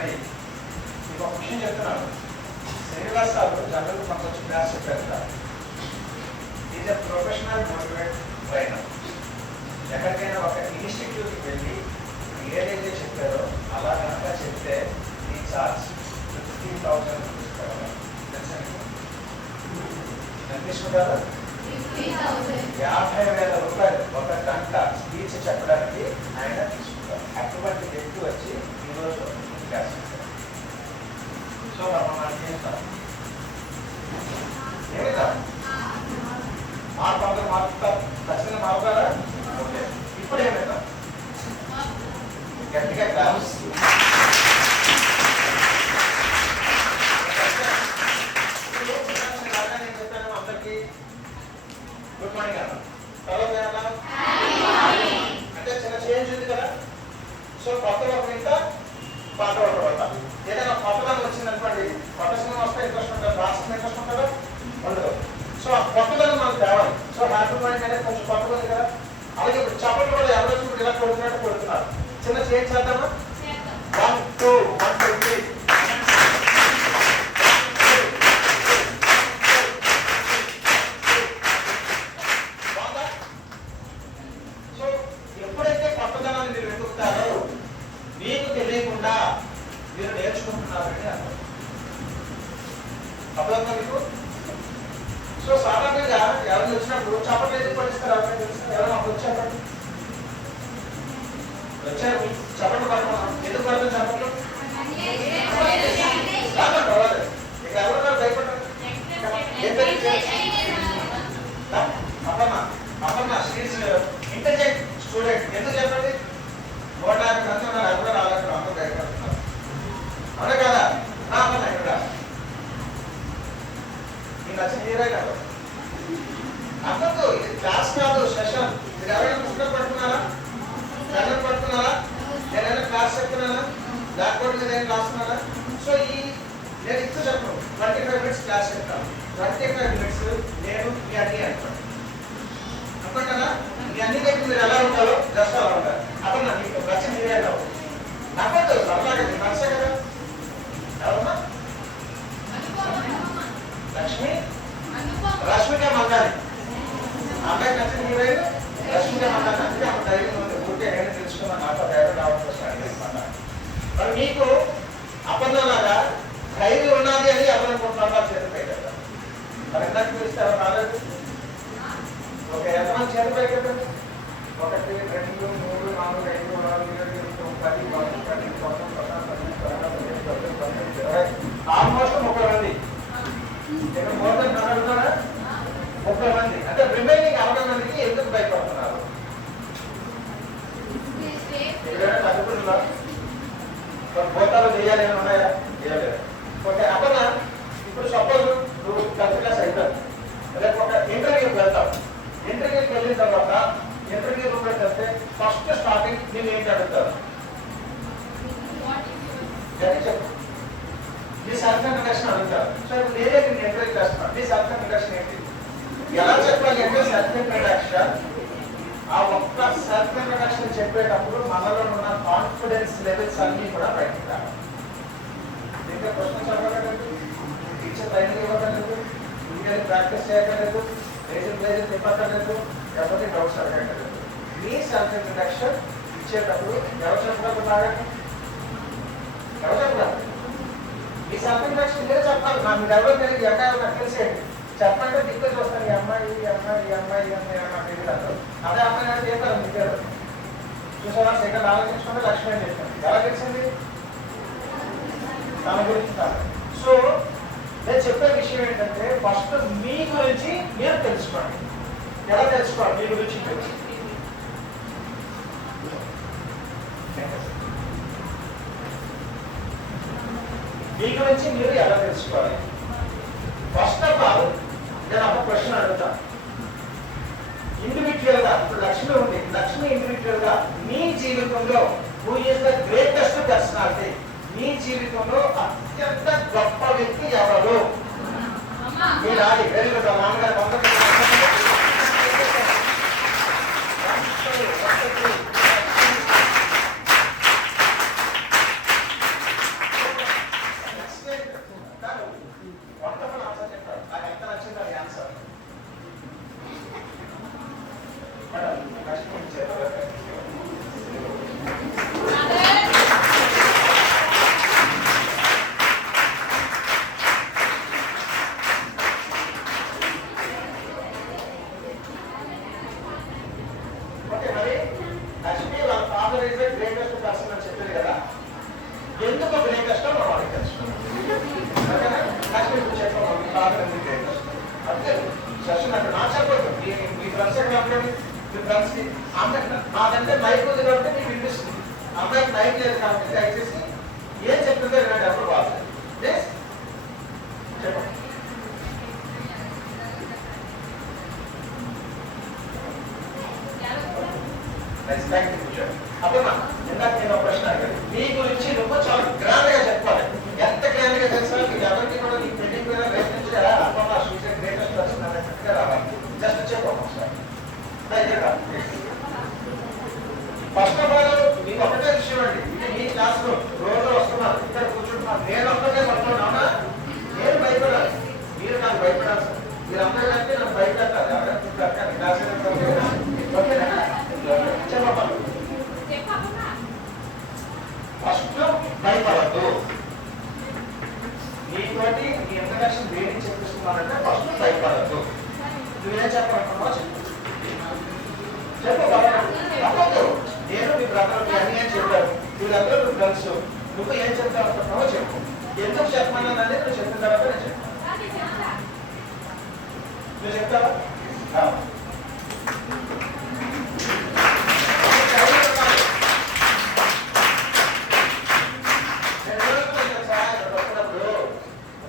మరి మీకు ఒక విషయం చెప్తున్నాను. శ్రీనివాస్ సార్ జనరల్ మనకు వచ్చి క్లాస్ చెప్పారు sir. Is a professional motivate trainer. ఎక్కడికైనా ఒక ఇన్స్టిట్యూట్కి వెళ్ళి ఏదైతే చెప్పారో అలా కనుక చెప్తే ఈ చార్జ్ 15,000 రూపీస్ కావాలి. ఎంత తీసుకుంటారు? 50,000 రూపాయలు ఒక గంట స్పీచ్ చెప్పడానికి ఆయన తీసుకుంటారు. అటువంటి వ్యక్తి వచ్చి ఈరోజు క్లాస్ చేస్తారు. సో మనం చేస్తాం ఏమైనా మార్పు మారుతారు, ఖచ్చితంగా మారుతారా? ఓకే, ఇప్పుడు ఏమైనా గట్టిగా క్లాస్ గుడ్ మార్నింగ్ అన్న. తర్వాత అంటే చిన్న చేంజ్ ఉంది కదా. సో కొత్త ఒక ఇంత పాత ఒక వద్ద ఏదైనా కొత్తదనం వచ్చింది అనుకోండి, కొత్త సినిమా వస్తే ఇంట్రెస్ట్ ఉంటుంది, రాష్ట్రం ఇంట్రెస్ట్ ఉంటుందా? ఉండదు. సో ఆ కొత్తదనం మనకు తేవాలి. సో హ్యాపీ మార్నింగ్ అనేది కొంచెం కొత్తగా ఉంది కదా. అలాగే ఇప్పుడు చప్పట్లు కూడా ఎవరు ఇప్పుడు ఇలా కొడుతున్నట్టు కొడుతున్నారు. చిన్న చేంజ్ చేద్దామా? 1 2 1 2 3. మీరు నేర్చుకుంటున్నారని అర్థం. అర్థమవుతుందా మీకు? సో సాధారణంగా ఎవరిని వచ్చినప్పుడు చప్పట్లు ఎందుకు పడిస్తారు? ఎవరైనా తెలుసు? ఎవరైనా అప్పుడు వచ్చారు చప్పట్లు పడుతున్నాం. ఎందుకు పడుతుంది చప్పట్లు? పర్వాలేదు. ఇక ఎవరు భయపడ్డారు? Appanna intelligent student. ఎందుకు చెప్పండి? 150 మంది ఉన్నారు, ఎవరు రాలేదు, అందరూ భయపడుతున్నారు. అవునా కదా? అన్న ఇక్కడ నీకు నచ్చిన హీరో కాదు. అన్నట్టు ఇది క్లాస్ కాదు, సెషన్. మీరు ఎవరైనా పుస్తకం పడుతున్నారా? పెన్ను పడుతున్నారా? నేనైనా క్లాస్ చెప్తున్నానా? బ్లాక్ బోర్డ్ మీద ఏం రాస్తున్నారా? సో నేను ఇస్తూ చెప్పను. 25 minutes క్లాస్ చెప్తాను. 25 minutes నేను మీ అన్ని అంటాను. అనుకుంటానా? మీ అన్ని దగ్గర మీరు ఎలా ఉంటారో జస్ట్ అలా ఉంటారు. అప్పుడు నీకు నచ్చిన హీరో కావు. నవ్వద్దు, సరదాగా నచ్చే కదా. ఎవరమ్మా? లక్ష్మి రష్మిక మందాని. అమ్మాయికి నచ్చిన హీరోయిన్ రష్మిక మందాని. అందుకే ఆమె ధైర్యం ఉంది. ఊరికే నేను తెలుసుకున్నాను, నాతో ధైర్యం రావడం అనమాట. మరి మీకు అబద్ధంలాగా ధైర్యం ఉన్నది అని ఎవరనుకుంటున్నారు? చేతి పైకెత్తారు. మరి ఇందాక తెలిస్తే ఎవరు రాలేదు. ఒక ఎంతమంది చేతి పైకెత్తండి? 1 2 3 4 5 6 7 8 9 10 ఆల్మోస్ట్ 30 మంది. ఇక్కడ మోసం అడుగుతారా? 30 మంది. అంటే రిమైనింగ్ 60 మందికి ఎందుకు భయపడుతున్నారు? ఏదైనా తగ్గుతుందా? పోతాలు చేయాలని ఉన్నాయా? చేయలేదు. ఓకే, అప్పుడు ఇప్పుడు సపోజ్ నువ్వు 10th క్లాస్ అవుతావు, రేపు ఒక ఇంటర్వ్యూకి వెళ్తావు. ఇంటర్వ్యూకి వెళ్ళిన తర్వాత ఇంటర్వ్యూ రూమ్లోకి వెళ్తే ఫస్ట్ స్టార్టింగ్ నేను ఏంటి అడుగుతారు? చెప్పు. మీ సెల్ఫ్ ఇంట్రడక్షన్ అడుగుతారు. సో ఇప్పుడు నేనే నేను ఎంకరేజ్ చేస్తున్నాను. మీ సెల్ఫ్ ఇంట్రడక్షన్ ఏంటి? ఎలా చెప్పాలి అంటే సెల్ఫ్ ఇంట్రడక్షన్, ఆ ఒక్క సెల్ఫ్ ఇంట్రడక్షన్ చెప్పేటప్పుడు మనలో ఉన్న కాన్ఫిడెన్స్ లెవెల్స్ అన్ని కూడా బయటకు రావాలి. దీంట్లో క్వశ్చన్స్ అడగలేదు, టీచర్ ట్రైనింగ్ ఇవ్వలేదు, ఇంకా ప్రాక్టీస్ చేయగలేదు, రేజన్ చెప్పలేదు, ఎవరి డౌట్స్ అడగలేదు. మీ సెల్ఫ్ ఇంట్రడక్షన్ ఇచ్చేటప్పుడు ఎవరు చెప్పడానికి బాగా ఎవరు చెప్పాలి? ఈ సెల్ఫ్ ఇంట్రడక్షన్ మీరే చెప్పాలి. మీరు ఎవరో తెలియదు, ఎక్కడ నాకు తెలిసేయండి. చెప్పంటే దిక్కు చూస్తాను, ఈ అమ్మాయి ఈ అమ్మాయి ఈ అమ్మాయి ఈ అమ్మాయి నాకు తెలియదు. అదే అమ్మాయి నాకు చెప్పారు, మీ పేరు చూసారా? సెకండ్ ఆలోచించుకుంటే లక్ష్మి అని చెప్పాను. ఎలా తెలిసింది? తన గురించి కాదు. సో నేను చెప్పే విషయం ఏంటంటే ఫస్ట్ మీ గురించి మీరు తెలుసుకోండి. ఎలా తెలుసుకోవాలి? మీ గురించి తెలుసు. మీ గురించి మీరు ఎలా తెలుసుకోవాలి? ఫస్ట్ ఆఫ్ ఆల్ నేను ఒక క్వశ్చన్ అడుగుతాను. ఇండివిజువల్ గా ఇప్పుడు లక్ష్మి ఉంది, లక్ష్మి ఇండివిజువల్ గా మీ జీవితంలో who is the greatest personality? మీ జీవితంలో అత్యంత గొప్ప వ్యక్తి ఎవరు? మీ రాడి. Very good. నాన్నగారు లేదు కాబట్టి దయచేసి ఏం చెప్తుందో వినండి అప్పుడు బాగా చెప్పండి. అప్పుడమ్మా ఇందాక నేను ఒక ప్రశ్న అడిగాను, మీ గురించి నువ్వు చాలా గ్రాండ్ గా చెప్పాలి. ఎంత గ్రాండ్ గా తెలుసా, మీకు ఎవరికి కూడా నీ పెళ్లి మీద రేపు నుంచి అమ్మమ్మ చూసే గ్రేటెస్ట్ పర్సన్ అనేట్టుగా రావాలి. జస్ట్ చెప్పమ్మా సార్. ఫస్ట్ ఆఫ్ ఆల్ మీకు ఒకటే విషయం అండి, ఇది మీ క్లాస్ లో రోజు వస్తున్నారు, ఇక్కడ కూర్చుంటున్నారు, నేను ఒక్కటే పడుతున్నానా, నేను భయపడాలి, మీరు నాకు భయపడాలి సార్. మీరు అందరూ కంటే నాకు భయపెట్టాలి. చెప్పమ్మా. ఫస్ట్ భయపడద్దు. నీతోటి నీ ఇంట్రడక్షన్ వేడి చెప్పిస్తున్నానంటే ఫస్ట్ భయపడద్దు. నువ్వేం చెప్పాలనుకున్నావో చెప్పు. చెప్పదు. నేను మీ బ్రదర్ మీ అన్ని ఏం చెప్పాను, వీళ్ళందరూ నువ్వు తెలుసు, నువ్వు ఏం చెప్తావనుకుంటున్నావో చెప్పు. ఎందుకు చెప్పమన్నానంటే నువ్వు చెప్పిన తర్వాత నేను చెప్తాను. నువ్వు చెప్తావా?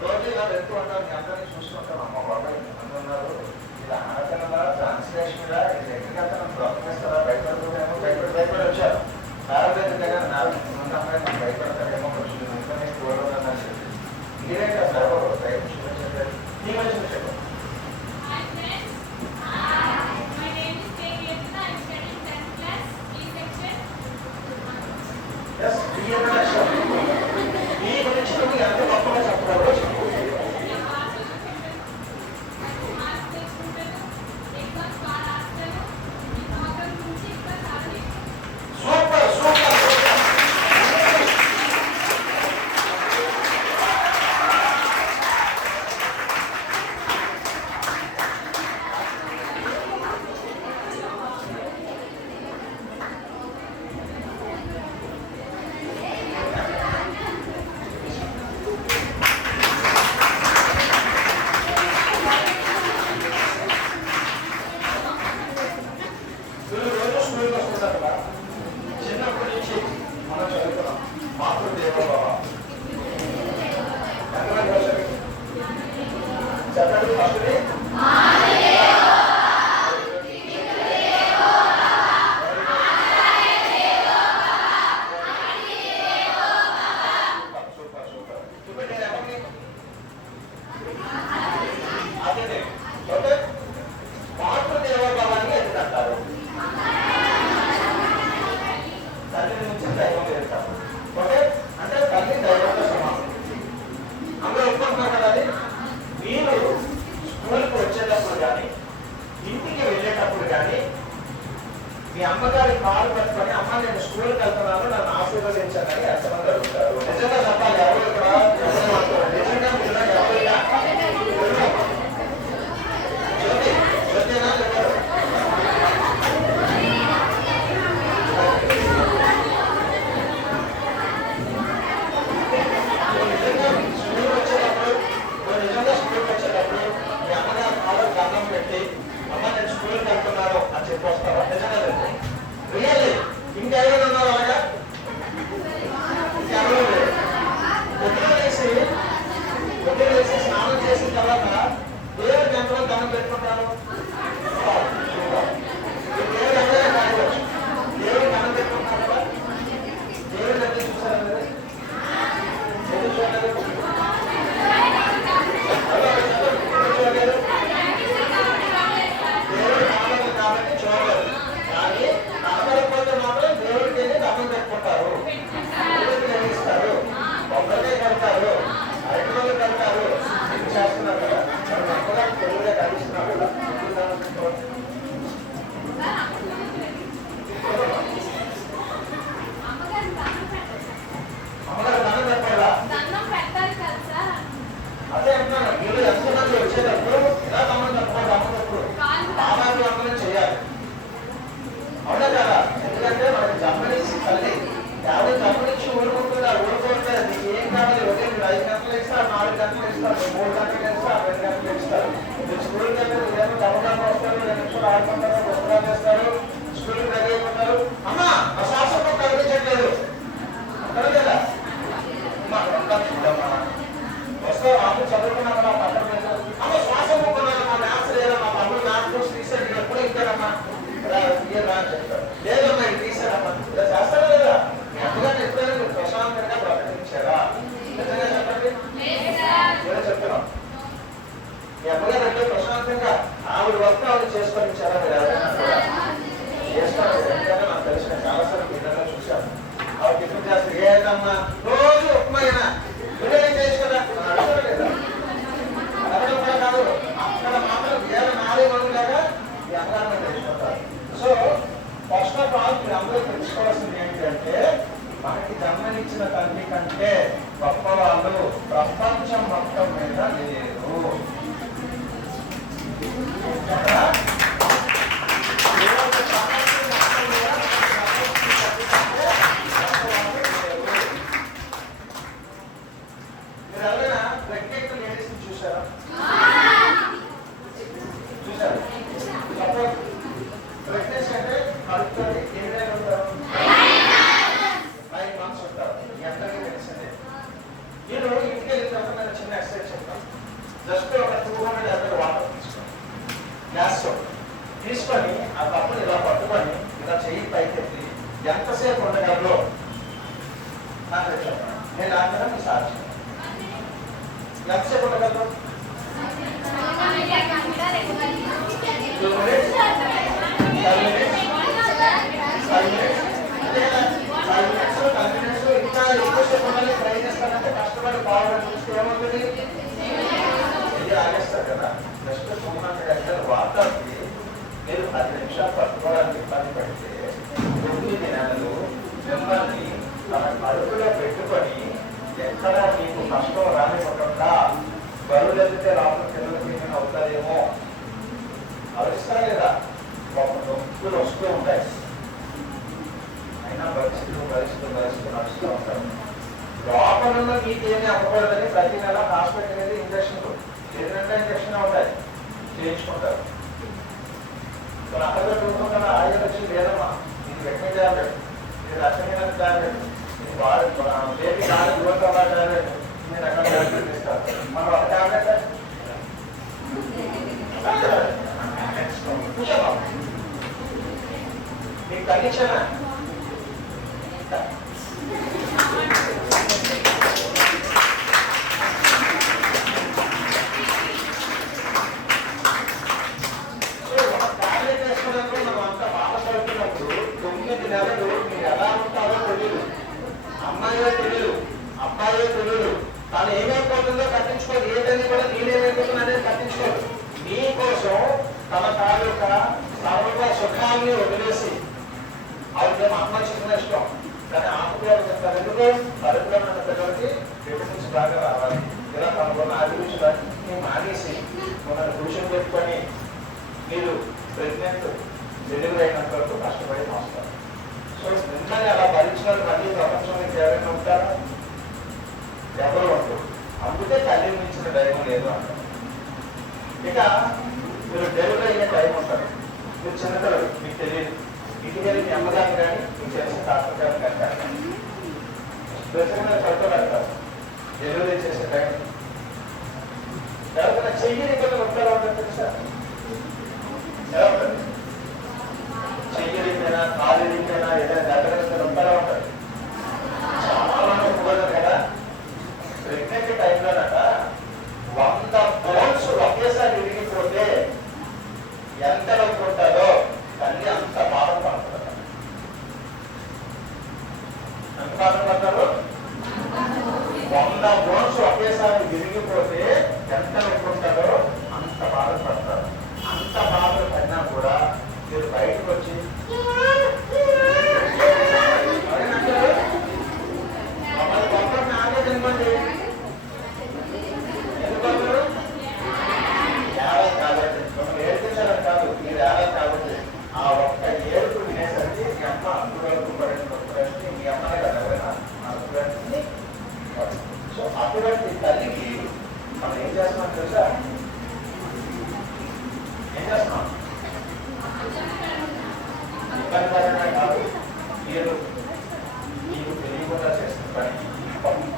రోజు ఇలా వెళ్తూ ఉంటాను, మీ అందరినీ చూస్తుంటాను. అమ్మ బాబాయ్ ఉన్నారు, ఇలా ఆడపిల్లలా ట్రాన్స్లేషన్ ప్రొఫెసరా భయపడుతుందేమో, భయపడి వచ్చారు. నారాయణ దగ్గర నాలుగు అమ్మాయి నాకు భయపడతారేమో, కొంచెం మీరేంటా సార్ చెప్పారు. నీ మనిషి చెప్పండి. మీ గురించి నువ్వు ఎంత గొప్పగా చెప్పగలరో చెప్పు. Super super. చిన్నప్పటి నుంచి మనం చదువుతున్నాం మాతృదేవోభవ. చెప్పండి ఫస్ట్ సూపర్ సూపర్. ఇప్పుడు నేను ఎవరిని అదే ఓకే. మాతృదేవోభవాన్ని ఎందుకు అంటారు? తల్లి నుంచి దైవం వేరుతారు. ఓకే, అంటే తల్లి దైవంతో సమానం. అందరూ ఒప్పుకుంటున్నారు కదా. అది మీరు స్కూల్ లేదమ్మా రోజు ఉప్మాయినా నువ్వేం చేయొచ్చు కదా అడగడం లేదా? అడగడం కూడా కాదు, అక్కడ మాత్రం వేల 4 మందిలాగా ఎన్విరాన్మెంట్ తెచ్చుకుంటారు. సో ఫస్ట్ ఆఫ్ ఆల్ మీరు అందరూ తెలుసుకోవాల్సింది ఏంటంటే మనకి జన్మనిచ్చిన తల్లి కంటే గొప్ప వాళ్ళు ప్రపంచం మొత్తం మీద లేరు. మీరు ఎవరైనా ప్రెగ్నెంట్ లేడీస్ చూసారా? చూసారు? ప్రెగ్నెన్సీ అంటే కడుపుతోటి ఏదైనా ఉంటారు 9 months ఉంటారు. ఎంతగా తెలిసిందే. నేను ఇంటికి వెళ్ళిన తర్వాత నేను చిన్న ఎక్సర్సైజ్ చెప్తాను. జస్ట్ ఒక 200 ml వాటర్ తీసుకోండి, గ్యాస్ తీసుకొని ఆ కప్పుని ఇలా పట్టుకొని ఇలా చెయ్యి పైకెత్తి ఎంతసేపు ఉండగలరో నాకు చెప్పండి. నేను ఆగ్రహం మీ సాక్షి ఎంతసేపు ఉండగలరు? 2 minutes, 5 minutes, 5 minutes, 5 minutes, 10 minutes ఇంకా ఎక్కువసేపు ఉండాలి ట్రై చేస్తానంటే కష్టపడి బాగుంటుంది. చూస్తే ఏమవుతుంది? ఇది ఆగేస్తారు కదా. జస్ట్ 200 ml వాటర్కి మీరు 10 నిమిషాలు పట్టుకోవడానికి ఇబ్బంది పడితే 9 నెలలు మిమ్మల్ని తన కడుపులో పెట్టుకొని ఎక్కడ మీకు కష్టం రానివ్వకుండా బరువులెత్తితే లోపల పిల్లలకి అవుతారేమో ఆలోచిస్తారా లేదా? ఒక నొప్పులు వస్తూ ఉంటాయి, అయినా భరిస్తూ నడుస్తూ ఉంటారు. లోపల ఉన్న మీకు ఏమీ అవ్వకూడదని ప్రతి నెల హాస్పిటల్ అనేది ఇంజక్షన్లు 7 ఇంజక్షన్ ఉంటాయి చేయించుకుంటారు. అక్కడ చూసుకుంటున్న ఆయుధ వచ్చి లేదమ్మా ఇది వెంటనే ట్యాబ్లెట్, ఇది రసమైన ట్యాబ్లెట్, ఇది బేబీ కాదు గ్రోత్ అవ్వ ట్యాబ్లెట్, నేను అక్కడ ట్యాబ్లెట్ ఇస్తాను. మనం ఒక ట్యాబ్లెట్ మీకు కండిషన్ అబ్బాయే తెలియదు, తను ఏమైపోతుందో కట్టించుకోదు, ఏదని కూడా నేనేమైపోతున్నా అనేది కట్టించుకోదు. నీకోసం తన తాలూకా సర్వ సుఖాన్ని వదిలేసి ఆవిడ అమ్మ చిన్న ఇష్టం కానీ ఆకుకూరలు చెప్తారు. ఎందుకు? కడుపులో ఉన్న పిల్లలకి విటమిన్స్ బాగా రావాలి. ఇలా తనకున్న అభిరుచులన్నీ మానేసి మనల్ని పురుషులు పెట్టుకొని మీరు ప్రెగ్నెంట్ డెలివరీ అయినంత వరకు కష్టపడి మోస్తారు. సో మిమ్మల్ని అలా భరించిన మళ్ళీ ప్రపంచంలో ఎవరైనా ఉంటారా? ఎవరు ఉండరు. అందుకే తల్లిని మించిన దైవం లేదు అంటారు. ఇక మీరు డెలివరీ అయిన టైం ఉంటారు, మీరు చిన్నపిల్లలు, మీకు తెలియదు. ఇంటికి వెళ్ళి మీ అమ్మగారిని కానీ మీకు తెలిసిన తాతగారిని కానీ ప్రతిగా పడుకోగలుగుతారు. డెలివరీ చేసే టైం ఎవరికైనా చెయ్యి పిల్లలు ఉంటారా ఉంటారు తెలుసా? ఎవరు చెయ్యడిపోయినా కాలిపోయినా ఏదైనా దగ్గర ఉంటారా ఉంటారు. చాలా కుదరదు కదా. ప్రెగ్నెంట్ టైంలోనట 100 బోన్స్ ఒకేసారి విరిగిపోతే ఎంత అనుకుంటారో తల్లి అంత బాధపడుతుంది. ఎంత బాధపడతారు? 100 బోన్స్ ఒకేసారి విరిగిపోతే ఎంత అనుకుంటారో అంత బాధపడతారు. అంత బాధలు పడినా కూడా మీరు బయటకు వచ్చి మమ్మల్ని గొప్పని ఆలోచించండి. ఎందుకంటారు? ఏడాది కాబట్టి మమ్మల్ని ఏడ్పించాలని కాదు, మీరు ఏడాది కాబట్టి ఆ ఒక్క ఏడుపు వినేసరికి మీ అమ్మ అందువరకు పడినప్పటికీ మీ అమ్మనే కదా ఎవరైనా అనుకుని. సో అటువంటి తల్లికి మనం ఏం చేస్తున్నాం తెలుసా? ఏం చేస్తున్నాం? ఇబ్బందికరంగా కాదు, మీరు మీకు తెలియకుండా చేస్తున్న పని.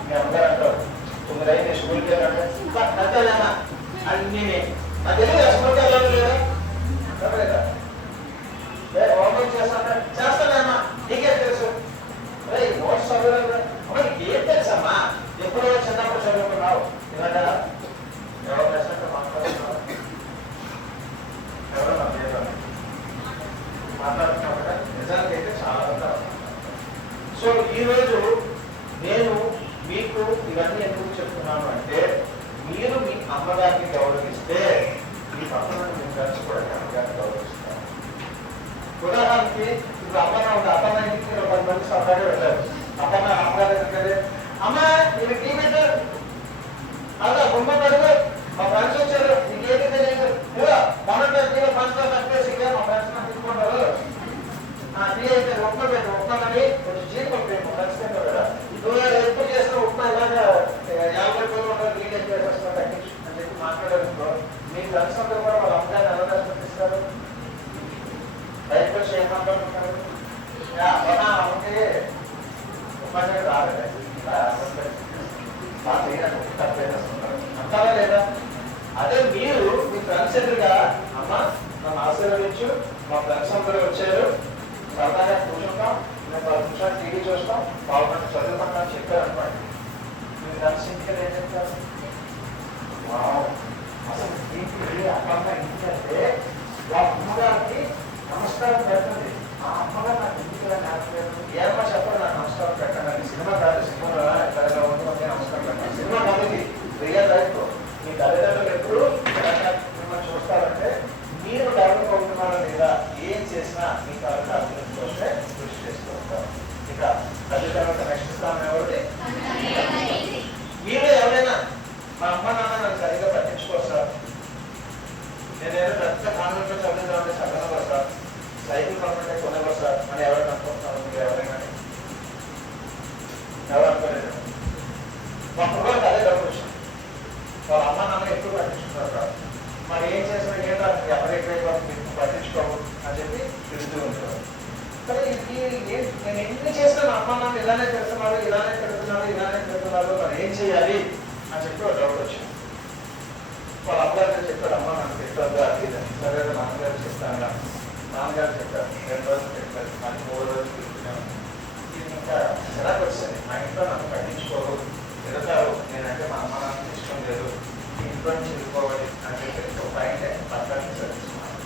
మీ అమ్మగారు అంటారు 9 అయింది స్కూల్కి వెళ్ళండి నచ్చలేమా అన్నీ నాకు తెలియదు. స్కూల్కి వెళ్ళాలి లేదా? హోంవర్క్ చేస్తాను చేస్తానేమ్మా, నీకేం తెలుసు? నోట్స్ చదువులేదు అమ్మా, నీకేం తెలుసమ్మా? ఎప్పుడో చిన్నప్పుడు చదువుకున్నావు. ఇలాగా ఎవరు ప్రశ్న మాట్లాడుతున్నారు? ఎవరు మా ఫ్రెండ్స్ అందరూ వచ్చారు, సరదాగా కూర్చుంటాం, మేము 10 నిమిషాలు టీవీ చూస్తాం, 4 గంటలు చదువుకుంటాం చెప్పారు అనమాట. మీరు కలిసి ఇంటికి ఏం చెప్తారు? అసలు ఇంటికి అమ్మమ్మ ఇంటికంటే వాళ్ళ అమ్మగారికి నమస్కారం పెడుతుంది. ఆ అమ్మగారు నాకు ఇంటికి నేర్పలేదు, ఏమో చెప్పరు నాకు నమస్కారం పెట్టండి. సినిమా కాదు, సినిమాలో ఎక్కడగా ఉంటుంది నమస్కారం పెట్టండి. సినిమా కాదు, రియల్ లైఫ్. మీ తల్లిదండ్రులు ఎప్పుడు మిమ్మల్ని చూస్తారంటే మీరు డెవలప్ అవుతున్నారా లేదా, ఏం చేసినా మీ తల్లిదండ్రుల అభివృద్ధి కోసమే కృషి చేస్తూ ఉంటారు. ఇక తల్లిదండ్రులకు నెక్స్ట్ స్థానం ఎవరి? మీరు ఎవరైనా మా అమ్మ నాన్న నన్ను సరిగ్గా పట్టించుకోరు సార్, నేనేదో పెద్ద కాన్వెంట్లో చదువుతామంటే చదవరు సార్, సైకిల్ కొనమంటే కొనవరు సార్ అని ఎవరైనా అనుకుంటున్నారు? మీరు ఎవరైనా ఎవరు అనుకోలేదు. మా కుటుంబానికి అదే డబ్బు వచ్చింది, వాళ్ళ అమ్మ నాన్న ఎక్కువ పట్టించుకున్నారు సార్. మరి ఏం చేసినా ఏం రాదు, ఎవరైతే పట్టించుకోవు అని చెప్పి తిరుగుతూ ఉంటారు. కానీ నేను ఎన్ని చేసినా నా అమ్మ నాన్న ఇలానే పెడుతున్నారు, ఇలానే పెడుతున్నారు, మరి ఏం చేయాలి అని చెప్పి ఒక డౌట్ వచ్చింది. వాళ్ళ అమ్మగారు చెప్పారు, అమ్మ నాకు పెట్టద్దు అది సరే నాన్నగారు చెప్తాను. నాన్నగారు చెప్పారు, 2 రోజులు చెప్పారు, నాకు 3 రోజులు తిరుగుతున్నాను. ఇది ఇంకా చిరాకు వచ్చింది, మా ఇంట్లో నన్ను పట్టించుకోరు, తిరుగుతారు, నేనంటే మా అమ్మ నాన్నకి ఇష్టం లేదు, ఇంట్లో నుంచి వెళ్ళిపోవాలి అని చెప్పి ఒక పైన పత్రాన్ని చదివిస్తున్నాను.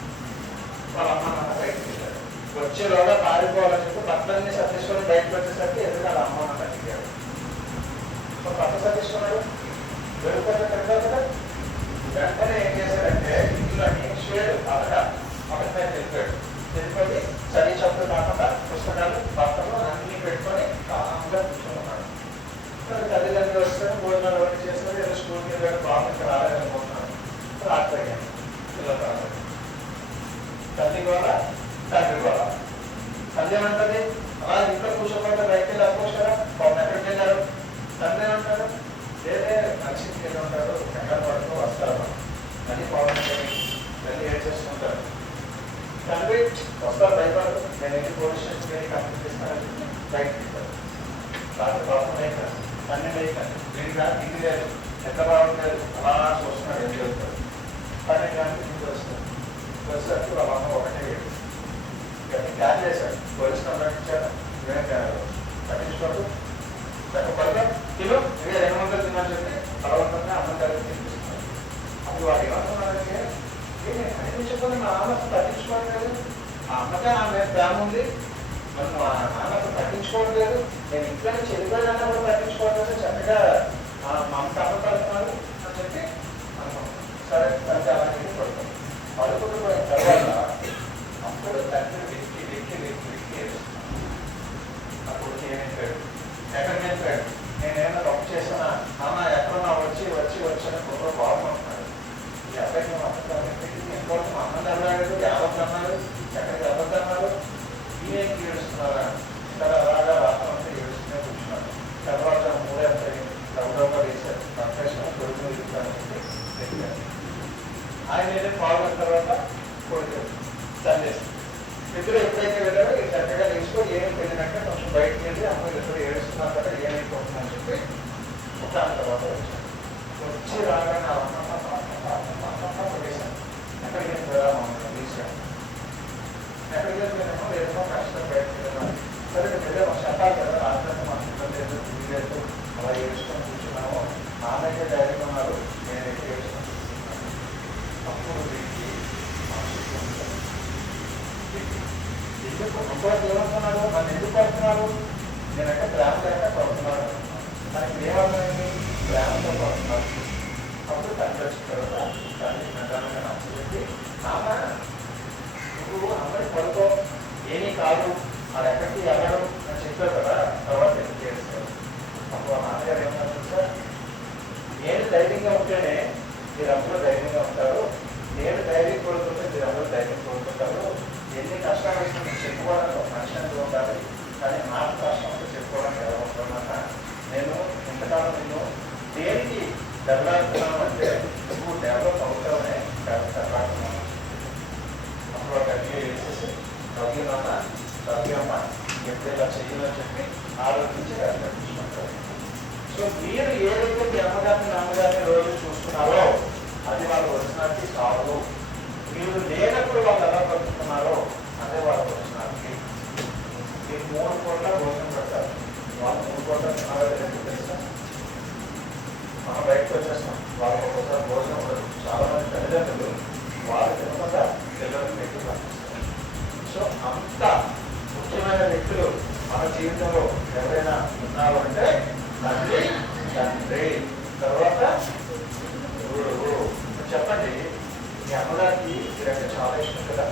వాళ్ళ అమ్మ నాన్న బయటకు వెళ్ళారు. వచ్చేలోగా పారిపోవాలని చెప్పి పత్రాన్ని సర్దించుకొని బయటకు వచ్చేసరికి ఎదురుగా వాళ్ళ అమ్మ నాన్న అడిగారు. పత్రం సర్దించుకున్నాడు, వెళ్ళిపోతే పెడతారు కదా. వెంటనే ఏం చేశారంటే ఇంట్లో అన్ని షేడ్ ఒకటి మీద వెళ్ళిపోయి చదివి చదువు కాకుండా పుస్తకాలు పత్రాలు అన్ని పెట్టుకొని కామ్గా కూర్చున్నాడు. తల్లిదండ్రులు వస్తారు, భోజనాలు ఒకటి చేస్తారు, ఏదో స్కూల్కి వెళ్ళాడు, బాగుంటే రాలేదనుకుంటున్నాను. రాకపోయాను పిల్లలు రాలేదు. తల్లి కూడా తండ్రి కూడా. తల్లి ఏమంటుంది, అలా ఇంట్లో కూర్చోకుండా బయటకు వెళ్ళి అపోసారా బాబు ఎక్కడికి వెళ్ళారు? తండ్రి ఏమంటారు, లేదే నచ్చింది వెళ్ళి ఉంటారు, ఎక్కడ పడుతూ వస్తారు, మళ్ళీ బాగుంటుంది, వెళ్ళి ఏం చేస్తుంటారు. తండ్రి వస్తారు భయపడదు, నేను వెళ్ళి పోలీస్ స్టేషన్కి వెళ్ళి కంప్లీట్ చేస్తానని బయటకు వెళ్తారు. రాత్రి బాబు వేయకారు, 12 వేయకారు, ఇంటి లేదు, ఎక్కడ బాగుంటుంది, అలా చూస్తున్నాడు, ఏం చేస్తారు. 12 గంటలకు ఇంటికి వస్తారు. వచ్చేసరికి వాళ్ళ అమ్మ ఒకటే వేడు క్యాన్ చేశాడు, పోలీస్ కంప్లైంట్ ఇచ్చాడు, పట్టించుకోడు. పడుకో కిలో 200 తిన్నాను చెప్పి బలవంతంగా అమ్మగారికి తినిపిస్తున్నాడు. అప్పుడు వాడు ఏమంటున్నాడంటే, నేను పట్టించుకొని మా నాన్న పట్టించుకోవట్లేదు, మా అమ్మగా నా మీద ప్రేమ ఉంది, మరి మా నాన్నకు పట్టించుకోవట్లేదు, నేను ఇంట్లో నుంచి వెళ్ళిపోయినా కూడా పట్టించుకోవట్లేదు, చక్కగా మా అమ్మ తప్పడుతున్నాడు అని చెప్పి అనుకుంటున్నాను. సరే తండ్రి అలా చెప్పి పడుతుంది. పడుకుంటూ పోయిన తర్వాత అప్పుడు తండ్రి వెక్కి అప్పుడు ఏమైపోయాడు, ఎక్కడికి వెళ్ళిపోయాడు, నేనేమైనా తప్పు చేసినా నాన్న ఎక్కడున్నా వచ్చి ఫోటో బాగుంటున్నాడు. ఈ అబ్బాయికి మేము ఇంకోటి మా అన్న అన్నాడు, యావత్ అన్నాడు, ఎక్కడికి ఎవరికన్నారు, ఈయనకి ఏడుస్తున్నారా? సరే అలాగా రాత్రంతా ఏడుస్తూనే కూర్చున్నాడు. తర్వాత 3 డబ్బుగా వేశారు, ప్రొఫెషన్ కొడుకు ఇస్తానని చెప్పారు. ఆయన ఏదో పాల్గొన్న తర్వాత కొడుకు తల్లి ఇద్దరు ఎప్పుడైతే వెళ్ళారో ఇది చక్కగా తీసుకో, ఏం వెళ్ళినట్టే కొంచెం బయటకు వెళ్ళి అమ్మాయి ఇద్దరు ఏడుస్తున్నారు కదా, ఏమైపోతుందని చెప్పి దాని తర్వాత వచ్చి రాగానే పడేశాను. ఎక్కడికి వెళ్ళాము తీసాను, ఎక్కడికి వెళ్ళిపోయినామో లేదో కష్టం బయటకు వెళ్ళాను. సరే వెళ్ళాము, చెప్పాలి కదా, రాత్రి మా పిల్లలు లేదు, తిరిగి లేదు, అలా ఏడుచుకొని కూర్చున్నాము. నాన్నైతే ధైర్యం ఉన్నారు, నేనైతే ఏడుచుకొని కూర్చున్నాను. అప్పుడు ఎందుకు ఇంకోటి ఏమనుకున్నాడు, నన్ను ఎందుకు పడుతున్నారు, నేనంటే ప్రేమ లేక పడుతున్నాడు, మనకి ఏమర్థమైంది, ప్రేమతో పడుతున్నారు. అప్పుడు తండ్రి వచ్చిన తర్వాత తండ్రి నిజంగా నచ్చజెప్పి, నాన్న నువ్వు అందరికి పడుకో, ఏమీ కాదు, అది ఎక్కడికి వెళ్ళడం అని చెప్పారు కదా, తర్వాత ఎందుకు చేస్తారు. అప్పుడు ఆ నాన్నగారు ఏమన్నారు సార్, నేను ధైర్యంగా ఉంటేనే మీరందరూ ధైర్యంగా ఉంటారు, నేను ధైర్యం కోరుకుంటే మీరందరూ ధైర్యం కోరుకుంటారు. ఎన్ని కష్టాలు వస్తుంది చెప్పుకోవడానికి ఒక మనిషి ఉండాలి, కానీ నాకు కష్టం ఉంటే చెప్పుకోవడానికి ఎలా ఉంటున్నా. నేను ఇంతకాలం నిన్ను దేనికి దెబ్బలాడుతున్నాను అంటే నువ్వు డెవలప్ అవుతావనే దెబ్బలాడుతున్నాను. అప్పుడు ఒక అడ్డీ వేసేసి రవ్యమ్మ ఎప్పుడు ఇలా చెయ్యాలని చెప్పి ఆలోచించి కట్టించుకుంటారు. సో మీరు ఏదైతే మీ అమ్మగారిని నాన్నగారిని రోజు చూస్తున్నారో అది వాళ్ళు వచ్చినట్టు కాదు. మీరు లేనప్పుడు వాళ్ళు ఎలా బతుకుతున్నారో భోజనం పెడతారు. వాళ్ళు 3 పూటలు తినాలి తెలుసా? మనం బయటకు వచ్చేస్తాం, వాళ్ళకి ఒక్కొక్కసారి భోజనం ఉండదు. చాలా మంది తల్లిదండ్రులు వాళ్ళు తినకుండా పిల్లలకు పెట్టి పంపిస్తారు. సో అంత ముఖ్యమైన వ్యక్తులు మన జీవితంలో ఎవరైనా ఉన్నారు అంటే తల్లి, తండ్రి, తర్వాత గురువు. చెప్పండి, మీ అమ్మగారికి మీరంటే చాలా ఇష్టం కదా.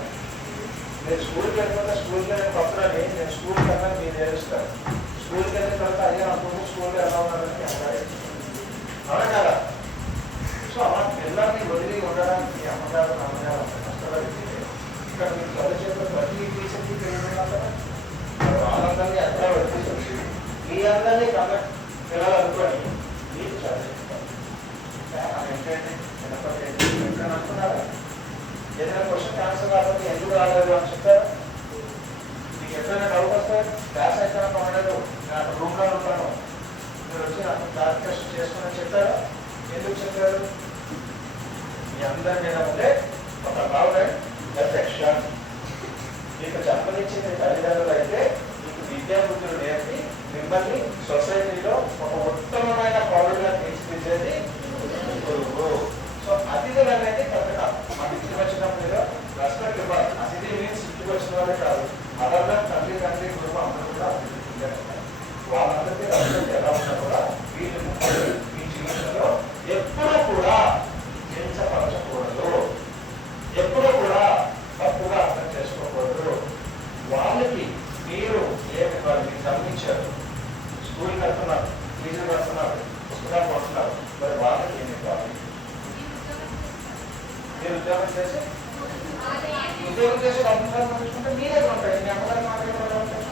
మీరు స్కూల్కి వెళ్ళిపోతే స్కూల్కి వెళ్ళిన పక్కనని నేను స్కూల్కి వెళ్ళాలని మీరు నేర్పిస్తారు. స్కూల్కి వెళ్ళిన తర్వాత అయ్యా అనుకుంటూ స్కూల్లో ఎలా ఉన్నారని మీ అమ్మగారు అవునా కదా. సో అలా పిల్లల్ని వదిలి ఉండడానికి మీ అమ్మగారు అమ్మగారు అంత కష్టపడితే ఇక్కడ మీరు చదువు చేసిన ప్రతి టీచర్కి తెలియదున్నాం కదా. వాళ్ళందరినీ ఎక్కడ వచ్చేసి మీ అందరినీ పిల్లలు అనుకోని మీకు చదివిస్తారు. ఏంటంటే చిన్నప్పటి ఎక్కడ అనుకున్నారా? ఏదైనా క్వశ్చన్ ఆన్సర్ కాకపోతే ఎందుకు రాలేదు అని చెప్తారా? మీకు ఎప్పుడైనా డౌట్ వస్తే క్లాస్ అయితే పడలేదు, నేను రూమ్లో ఉంటాను, మీరు వచ్చి నాకు క్లారిఫికేషన్ చేసుకుని చెప్పారా? ఎందుకు చెప్పారు? మీ అందరి మీద ఉండే ఒక లవ్ అండ్ ఎఫెక్షన్. మీకు జన్మనిచ్చింది తల్లిదండ్రులు అయితే మీకు విద్యాబుద్ధులు నేర్పి మిమ్మల్ని సొసైటీలో ఒక ఉత్తమమైన పౌరులుగా తీర్చిదిద్దేది గురువు. సో అతిథులు అనేది పెద్దగా మన ఇంటికి వచ్చినప్పుడు రెస్పెక్ట్ ఇవ్వాలి. అతిథి మీన్స్ ఇంటికి వచ్చిన వాళ్ళే కాదు, అదర్గా తండ్రి గురువు అందరూ కూడా అతిథి. వాళ్ళందరికీ రెస్పెక్ట్ ఎలా ఉన్నా కూడా వీళ్ళు మీ జీవితంలో ఎప్పుడూ కూడా హింసపరచకూడదు, ఎప్పుడూ కూడా తప్పుగా అర్థం చేసుకోకూడదు. వాళ్ళకి మీరు ఏమి వాళ్ళకి గమనించారు, స్కూల్కి వెళ్తున్నారు, ఫీజులు కడుతున్నారు, పుస్తకాలు కొడుతున్నారు, మరి వాళ్ళకి ఏమి ఇవ్వాలి? మీరు ఉద్యోగం చేసి డబ్బులు పంపించుకుంటే మీరే ఉంటాయి. మీ అమ్మగారు మాట్లాడే ఉంటాయి.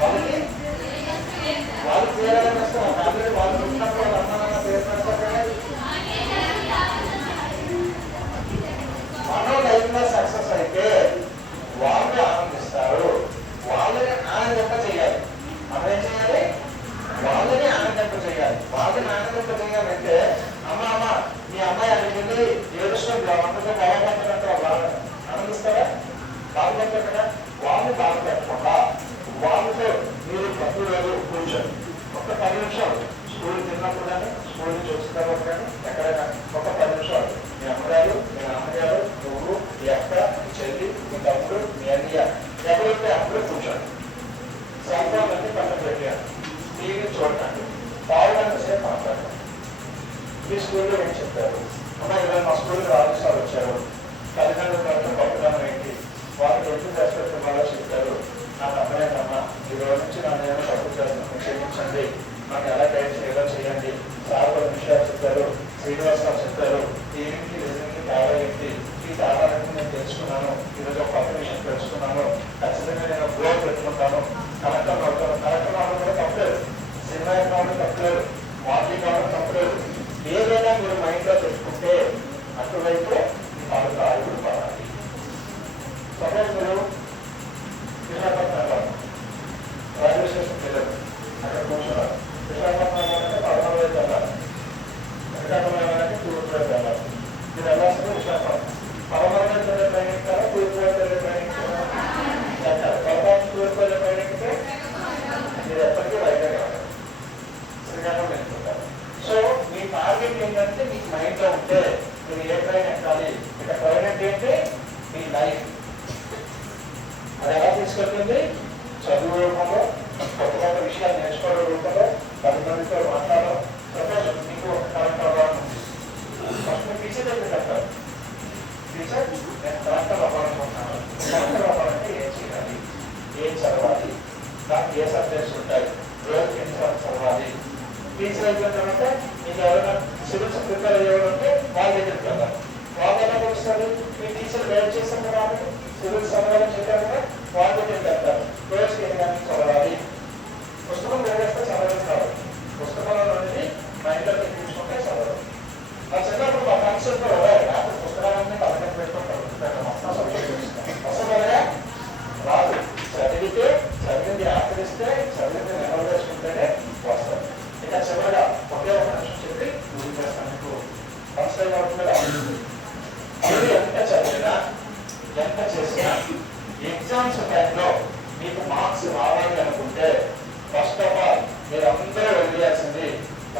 వాళ్ళకి వాళ్ళు చేయాలని వస్తారు. ఫ్యామిలీ వాళ్ళు ఉన్నప్పుడు వాళ్ళ అమ్మ నాన్న పేరు పెడతారు. మనం లైఫ్ లో సక్సెస్ అయితే వాళ్ళు ఆనందిస్తారు. వాళ్ళని ఆనందింప చేయాలి. మనం ఏం చేయాలి? వాళ్ళని ఆనందింప చేయాలి. వాళ్ళని ఆనందింప చేయాలంటే అమ్మ మీ అమ్మాయి అడిగింది ఏడుస్తుంది, అందరితో బాగుపడుతున్నట్టు వాళ్ళు ఆనందిస్తారా? బాగుపడతారు. వాళ్ళు బాగు పెట్టకుండా వాళ్ళతో మీరు ప్రతి రోజు కూర్చొని ఒక 10 నిమిషాలు స్కూల్ తిన్నప్పుడు కానీ స్కూల్ నుంచి వచ్చిన తర్వాత కానీ ఎక్కడైనా ఒక 10 నిమిషాలు మీ అమ్మగారు, మీ నాన్నగారు, నువ్వు, మీ అక్క, మీ చెల్లి, మీ తమ్ముడు, మీ అన్నయ్య ఎవరైతే అప్పుడే కూర్చోండి. సంతానాన్ని పక్కన పెట్టాను, టీవీ చూడటానికి పావుగంట సేపు మాట్లాడతాను. మీ స్కూల్లో ఏం చెప్పారు? అమ్మా ఇలా మా స్కూల్కి రాజస్థాన్ వచ్చారు, తల్లిదండ్రులు గొప్పతనం ఏంటి, వాళ్ళకి ఎందుకు రెస్పెక్ట్ ఇవ్వాలో చెప్తారు. నాకు అర్థమైందమ్మా, ఈ రోజు నుంచి నన్ను ఏమైనా తప్పు చేస్తున్నాను, క్షమించండి, నాకు ఎలా గైడ్ చేయాలో చేయండి. సార్ కొన్ని విషయాలు చెప్పారు, శ్రీనివాసరావు చెప్పారు, టీవీకి రిజల్ట్కి తేడా ఏంటి, ఈ తేడాలన్నీ నేను తెలుసుకున్నాను. ఈరోజు ఒక కొత్త విషయం తెలుసుకున్నాను. ఖచ్చితంగా నేను గ్రోత్ పెట్టుకుంటాను. కలెక్టర్ అవుతాను. కలెక్టర్ అవడం కూడా తప్పలేదు, సినిమా కావడం తప్పలేదు, వాకింగ్ కావడం తప్పలేదు. ఏదైనా మీరు మైండ్లో పెట్టుకుంటే అటువైపు వాళ్ళకి ఆయుడు పడాలి. సపోజ్ మీరు విశాఖపట్నంలో రైల్వే స్టేషన్కి వెళ్ళారు, అక్కడ కూర్చున్నారు. విశాఖపట్నం అంటే 16 వైపు వెళ్ళాలి, విశాఖపట్నం వెళ్ళాలంటే తూర్పు వైపు వెళ్ళాలి. మీరు వెళ్ళాల్సింది విశాఖపట్నం. 16 వైపు వెళ్ళే ట్రైన్ ఎక్కారా, తూర్పు వైపు వెళ్ళే ట్రైన్ ఎక్కారా? ఎక్కాలి. పొరపాటు తూర్పు వెళ్ళే ట్రైన్ ఎక్కితే మీరు ఎప్పటికీ వైజాగ్ వెళ్ళాలి, శ్రీకాకుళం వెళ్ళిపోతారు. సో మీ టార్గెట్ ఏంటంటే మీకు మైండ్లో ఉంటే మీరు ఏ ట్రైన్ ఎక్కాలి. ఇక ట్రైన్ అంటే ఏంటి? మీ లైఫ్. అది ఎలా తీసుకెళ్తుంది? చదువు రూపంలో, కొత్త కొత్త విషయాలు నేర్చుకోవడం రూపంలో, 10 మందితో మాట్లాడడం. సపోజ్ మీకు ఒక కలెక్టర్ అవ్వాలని ఉంది, ఫస్ట్ మీరు టీచర్ దగ్గర చెప్తారు, టీచర్ నేను కలెక్టర్ అవ్వాలనుకుంటున్నాను. కలెక్టర్ అవ్వాలంటే ఏం చేయాలి, ఏం చదవాలి, నాకు ఏ సబ్జెక్ట్స్ ఉంటాయి, రోజు ఎన్నిసార్లు చదవాలి. టీచర్ అయిపోయిన తర్వాత మీకు ఎవరైనా సివిల్స్ ప్రిపేర్ అయ్యేవారంటే వాళ్ళ దగ్గరికి వెళ్తారు. వాళ్ళు ఎలా తెలుస్తారు? మీ టీచర్ గైడ్ చేస్తారు కాబట్టి సివిల్స్ చదవాలని చెప్పారు కదా, వాళ్ళ దగ్గరికి వెళ్తారు. రోజుకి 8 గంటలు చదవాలి. పుస్తకం వేరేస్తే చదవడం కాదు, పుస్తకంలో నుండి మైండ్లో తెప్పించుకుంటే చదవడం. ఆ చిన్నప్పుడు మా కాన్సెప్ట్ రాత్రి పుస్తకాలన్నీ పక్కన పెట్టుకుంటారు, వస్తుందా? రాదు. చదివితే చదివింది ఆచరిస్తే చదివింది నెమరు వేసుకుంటేనే వస్తారు. ఇక చివరిగా ఒకే ఒక నిమిషం చెప్పి గురి చేస్తాను. మీకు ఫస్ట్ టైం అవుతుందా? మీరు ఎంత చదివినా ఎంత చేసినా ఎగ్జామ్స్ టైంలో మీ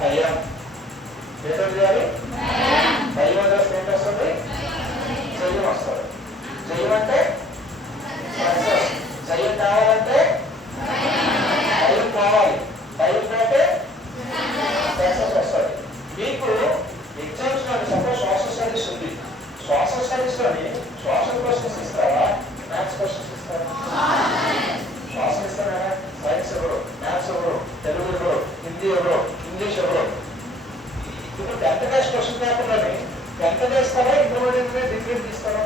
భయం. ఏదో చేయాలి, భయం చేస్తే ఏంటి వస్తుంది, జయం వస్తుంది. జయం అంటే సక్సెస్. జయం కావాలంటే భయం కావాలి, భయం కంటే సక్సెస్ వస్తుంది. మీకు ఎగ్జామ్స్ లో సపోజ్ సోషల్ స్టడీస్ ఉంది, సోషల్ స్టడీస్ లోని సోషల్ క్వశ్చన్స్ ఇస్తారా, మ్యాథ్స్ క్వశ్చన్స్ ఇస్తారా? సోషల్ ఇస్తారా? సైన్స్ ఎవరు, మ్యాథ్స్ ఎవరు, తెలుగు ఎవరు, హిందీ ఎవరు, ఇంగ్లీష్ ఎవరు? ఇప్పుడు 10th క్లాస్ క్వశ్చన్ పేపర్లోని 10th చేస్తారా, ఇంటర్మీడియట్ డిగ్రీ తీస్తారా?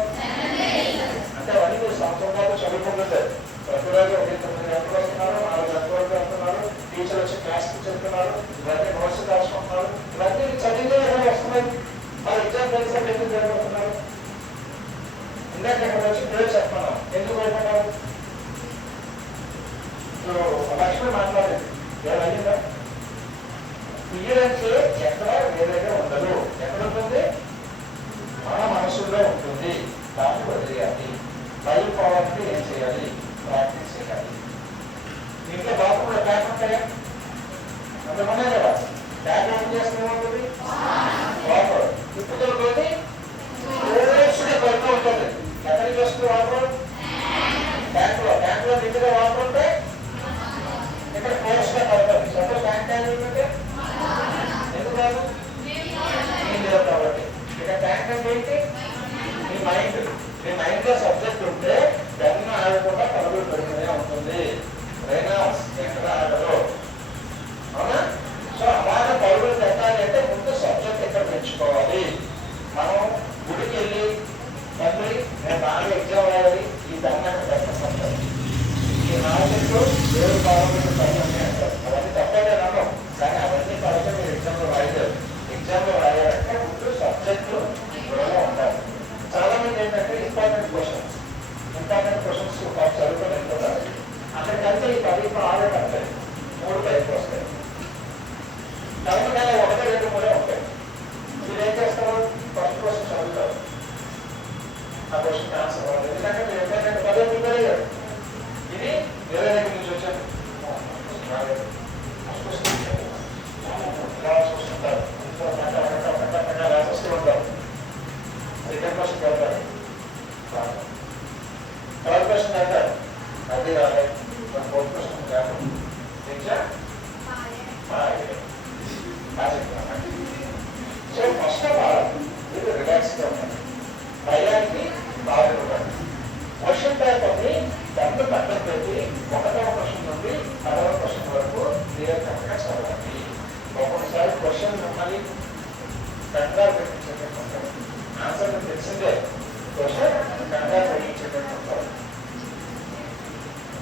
అంటే అవన్నీ మీరు సంవత్సరం పాటు చదువుకుంటుంది. ప్రతిరోజు 9 గంటలు వస్తున్నారు, 4 గంటల వరకు వెళ్తున్నారు, టీచర్ వచ్చి క్లాస్కి చెప్తున్నారు, ఇవన్నీ నోట్స్ రాసుకుంటున్నారు, ఇవన్నీ చదివితే ఏమైనా వస్తున్నాయి. మరి ఎగ్జామ్ ఎగ్జామ్ ఎందుకు జరుగుతున్నారు? ఇందాక ఇక్కడ వచ్చి పేరు చెప్తున్నాం, ఎందుకు భయపడ్డారు? లక్ష్మి మాట్లాడేది ఏమైందా? ఫియర్ అంటే ఎక్కడ వేరేగా ఉండదు. ఎక్కడ ఉంటుంది? మన మనసులో ఉంటుంది. దాన్ని వదిలేయాలి. భయం పోవాలంటే ఏం చేయాలి? ప్రాక్టీస్ చేయాలి. ఇంట్లో బాత్రూంలో ట్యాప్ ఉంటాయా? అంత ఉన్నాయి కదా. ట్యాప్ ఏం చేస్తూ ఉంటుంది? వాటర్ ఇప్పుడు పోతే పడుతూ ఉంటుంది. ఎక్కడికి వస్తుంది వాటర్? ట్యాంక్లో. ట్యాంక్లో నిండుగా వాటర్ ఉంటే ఇక్కడ ఫోర్స్ గా పడుతుంది. సపోజ్ ట్యాంక్ ట్యాంక్ ఉంటే ఎందుకు కాదు? ఏం లేదు కాబట్టి. ఇక ట్యాంక్ అంటే ఏంటి? మీ మైండ్. మీ మైండ్ లో సబ్జెక్ట్ ఉంటే పెన్ను ఆడకుండా పరుగులు పెడుతూనే ఉంటుంది. రైనాల్స్ ఎక్కడ ఆడదు, అవునా? సో అలాగే పరుగులు పెట్టాలి అంటే ముందు సబ్జెక్ట్ ఎక్కడ పెంచుకోవాలి. మనం గుడికి వెళ్ళి తండ్రి నేను బాగా ఎగ్జామ్ రాయాలి, ఈ పెన్ను పెట్టాలి, ఈ నాలుగు దేవుడు పాల్గొనే పనులు అంటారు. అవన్నీ తప్పదే నమ్మం. కానీ అవన్నీ పడితే మీరు ఎగ్జామ్లో రాయలేరు. ఎగ్జామ్లో రాయాలంటే ముందు సబ్జెక్టు దూరంగా ఉండాలి. చాలా మంది ఏంటంటే ఇంపార్టెంట్ క్వశ్చన్స్ చదువుకొని వెళ్తున్నారు. అక్కడికంటే ఈ 10 6 వస్తాయి, 3 5 వస్తాయి. చదువుకునే 1 2 3 ఉంటాయి. మీరు ఏం చేస్తారు? ఫస్ట్ క్వశ్చన్ చదువుతారు, ఆ క్వశ్చన్ ఆన్సర్ అవ్వాలి. ఎందుకంటే మీరు ఎప్పుడైనా 10 ప్రిపేర్ అయ్యారు. ఇది వేరే దగ్గర నుంచి వచ్చారు, రాసుకుంటారు, రాసొస్తూ ఉంటారు. సెకండ్ క్వశ్చన్ పెడతారు, థర్డ్ క్వశ్చన్ పెడతారు, అది రాలేదు. ఫోర్త్ క్వశ్చన్ కాదు. సో ఫస్ట్ ఆఫ్ ఆల్ మీరు రిలాక్స్గా ఉండండి, భయానికి బాధపడండి. క్వశ్చన్ పేపర్ని దాంట్లో పక్కన పెట్టి 1వ క్వశ్చన్ నుండి 10వ క్వశ్చన్ వరకు క్లియర్ కట్గా చదవండి. ఒక్కొక్కసారి క్వశ్చన్ మిమ్మల్ని కంగారు పెట్టించేటట్టు ఉంటారు. ఆన్సర్ తెలిసిందే, క్వశ్చన్ కంగారు పెట్టించేటట్టు ఉంటారు.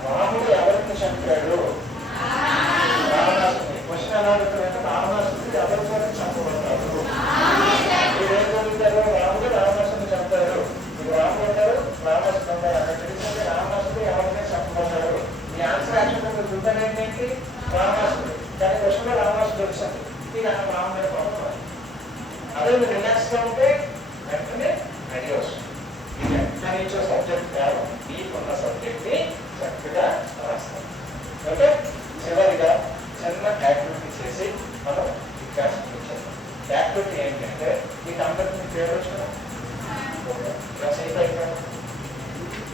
రాముడు ఎవరిని చంపాడు? రావణాసుని. క్వశ్చన్ ఎలా పెట్టారంటే రావణాసుని ఎవరితో చంపబడతాడు? మీరు ఏం చదువుతారు? రాముడు రావణాసుని చంపారు. మీరు రాముడు అంటారు, రావణాసుని చంపారు. అక్కడ తెలిసిందే రావణాసుని ఎవరిని చంపబడ్డాడు. మీ ఆన్సర్ యాక్చువల్గా చూద్దాం ఏంటంటే రావణాసుని. కానీ క్వశ్చన్లో రావణాసుని తెలిసింది, ఇది అక్కడ రాముడు పడుతుంది. అదే మీరు రిలాక్స్గా ఉంటే వెంటనే రెడీ వస్తుంది. మీకు ఎక్కడ నుంచో సబ్జెక్ట్ కాదు, మీకున్న సబ్జెక్ట్ని చక్కగా రాస్తాం. ఓకే, చివరిగా చిన్న యాక్టివిటీ చేసి మనం ఈ క్లాస్ వచ్చాం. యాక్టివిటీ ఏంటంటే మీకు అందరికీ పేరు వచ్చిన క్లాస్ అయిపోయిందా?